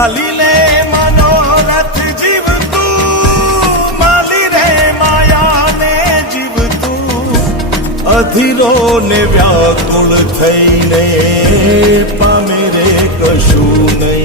ચાલીને મનોરથ જીવતું, માલી રે માયાને જીવતું, અધીરો ને વ્યાકુળ થઈને પામે રે કશું નહીં.